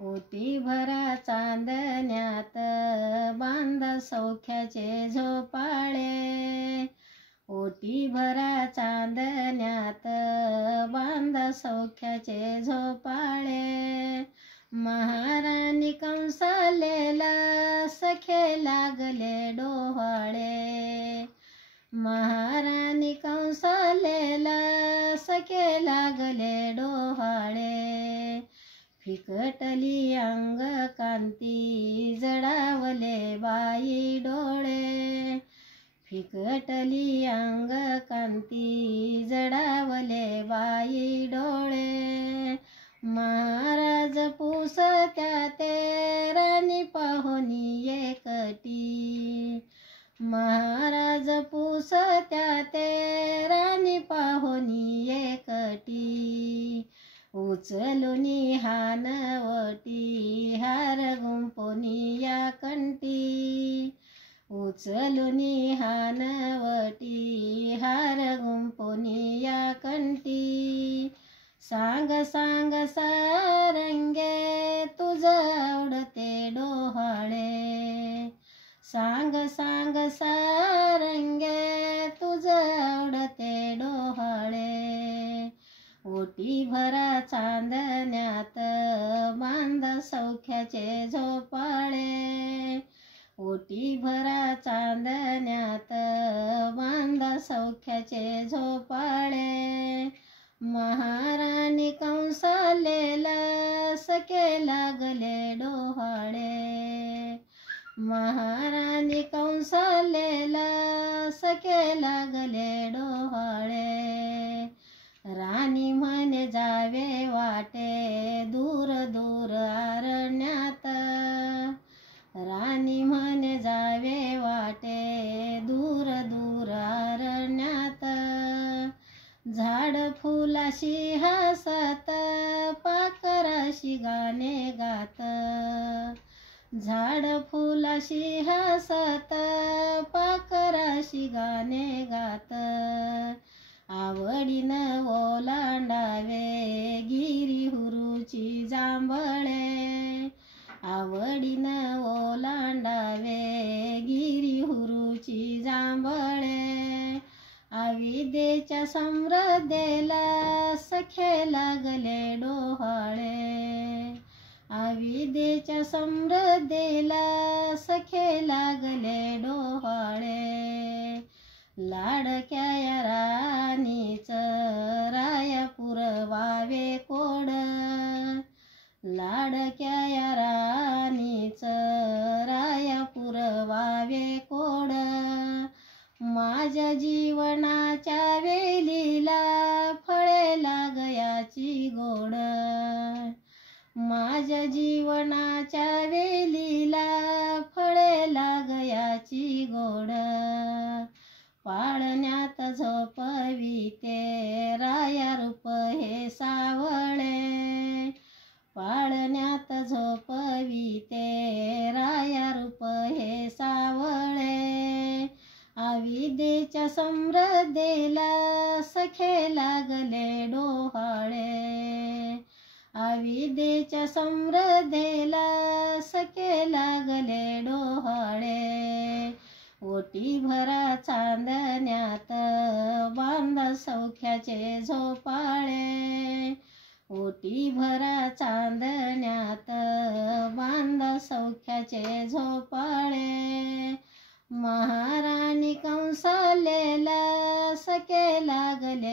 ओटी भरा चांदण्यात बांध सौख्याचे झोपाळे, ओटी भरा चांदण्यात बांध सौख्याचे झोपाळे, महाराणी कंसालेला सखे लागले डोहाळे, महाराणी कंसालेला सखे लागले डोहाळे, फिकटली अंग कांती जडावले बाई डोळे, फिकटली अंग कांती जडावले बाई डोळे, महाराज पुसत्या ते राणी पाहुनी एकटी, महाराज पुसत्या ते राणी पाहुनी एकटी, उचलुनी हानवटी हार गुंपोनी या कंठी, उचलुनी हानवटी हार गुंपोनी या कंठी, सांग सांग सारंगे तुझ आवडते डोहाळे, सांग सांग सारंगे तुझ आवडते डोहाळे, ओटी भरा चांदण्यात बांध सौख्याचे झोपाळे, ओटी भरा चांदण्यात बांध सौख्याचे झोपाळे, महाराणी कंसालेला सखे लागले डोहाळे, महाराणी कंसालेला सखे लागले डोहाळे, राणी म्हणे जावे वाटे दूर दूर अरण्यात, राणी म्हणे जावे वाटे दूर दूर अरण्यात, झाड फुलाशी हसत पाखराशी गाणे गात, झाड फुलाशी हसत पाखराशी गाणे गात, आवडीनं ओलांडावे गिरी हुरूची जांभळे, आवडीनं ओलांडावे गिरी हुरूची जांभळे, आविदेच्या समृद्धेला सखे लागले डोहाळे, आविदेच्या समृद्धेला सखे लागले डोहाळे, लाडक्या या राणीच राया पुरवावे कोड, लाडक्या या राणीच राया पुरवावे कोड, माझ्या जीवनाच्या वेलीला फळे लागयाची गोड, माझ्या जीवनाच्या वेलीला फळे लागयाची गोड, पाळण्यात झोपविते राया रूप हे सावळे, पाळण्यात झोपविते राया रूप हे सावळे, आविदेच्या समृद्धेला सखे लागले डोहाळे, आविदेच्या समृद्धेला सखे लागले डोहाळे, ओटी भरा चांदण्यात बांध सौख्याचे झोपाळे, ओटी भरा चांदण्यात बांध सौख्याचे झोपाळे, महाराणी कंसालेला सखे लागले